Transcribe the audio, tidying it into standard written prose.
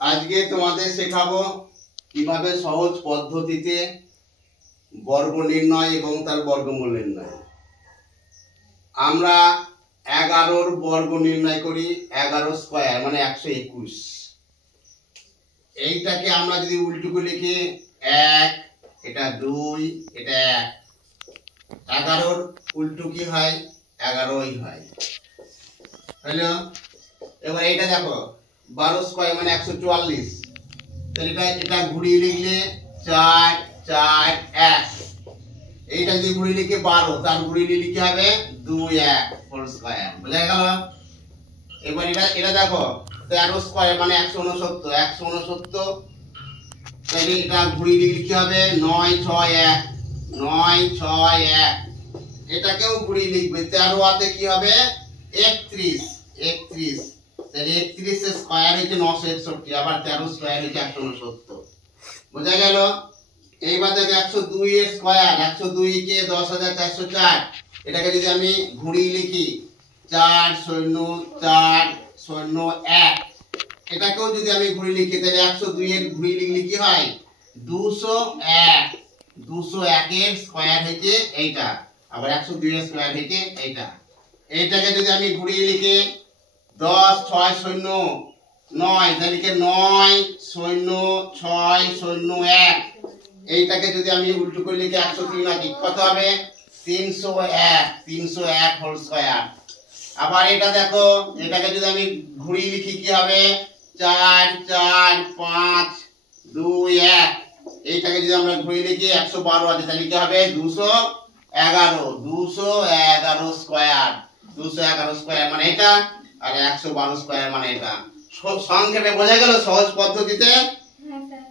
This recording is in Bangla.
আজকে তোমাদের শেখাবো কিভাবে সহজ পদ্ধতিতে বর্গ নির্ণয় এবং তার বর্গমূল নির্ণয়। আমরা 11 বর্গ নির্ণয় করি, 11 স্কয়ার মানে 121। এইটাকে আমরা যদি উল্টো করে লিখি 1, এটা 2, এটা 1, 11 উল্টো কি হয়? 11ই হয়। হলো। এবার এইটা দেখো 12 স্কয়ার মানে 144। তাহলে এটা ঘুরিয়ে লিখলে 4, 4, 1। এইটা যদি ঘুরিয়ে লিখে 12, তার ঘুরিয়ে লিখে হবে 2, 1 হোল স্কয়ার। বুঝা গেল? এবার এটা দেখো 13 স্কয়ার মানে 169, 169। তাহলে এটা ঘুরিয়ে লিখে হবে 9, 6, 1, 9, 6, 1। এটাকেও ঘুরিয়ে লিখবে 13 হাতে কি হবে? 31, 31। তাহলে 31 এর স্কয়ার হচ্ছে 961, আবার 13 স্কয়ার হচ্ছে 169। বোঝা গেল? এইবার দেখো 102 এর স্কয়ার, 102 কে 10404। এটাকে যদি আমি ঘুরিয়ে লিখি 4, 0, 4, 0, 1। এটাকেও যদি আমি ঘুরিয়ে লিখি তাহলে 102 এর ঘুরিয়ে লিখলে কি হয়? 201। 201 এর স্কয়ার হচ্ছে এইটা, আবার 102 এর স্কয়ার হচ্ছে এইটা। এইটাকে যদি আমি ঘুরিয়ে লিখি 10, 6, 0, 9, তাহলে 9, 0, 6, 0, 1। এইটাকে যদি আমি উল্টো করে লিখি 103 নাকি কত হবে? 301, 301 হোল স্কয়ার। আবার এটা দেখো, এটাকে যদি আমি ঘুরিয়ে লিখি কি হবে? 4, 4, 5, 2, 1। এইটাকে যদি আমরা ঘুরিয়ে লিখি 112 আছে, তাহলে কি হবে? 211, 211 স্কয়ার। 211 স্কয়ার মানে এটা, আর 112 স্কয়ার মানে এটা। সংক্ষেপে বোঝা গেল সহজ পদ্ধতিতে? হ্যাঁ স্যার।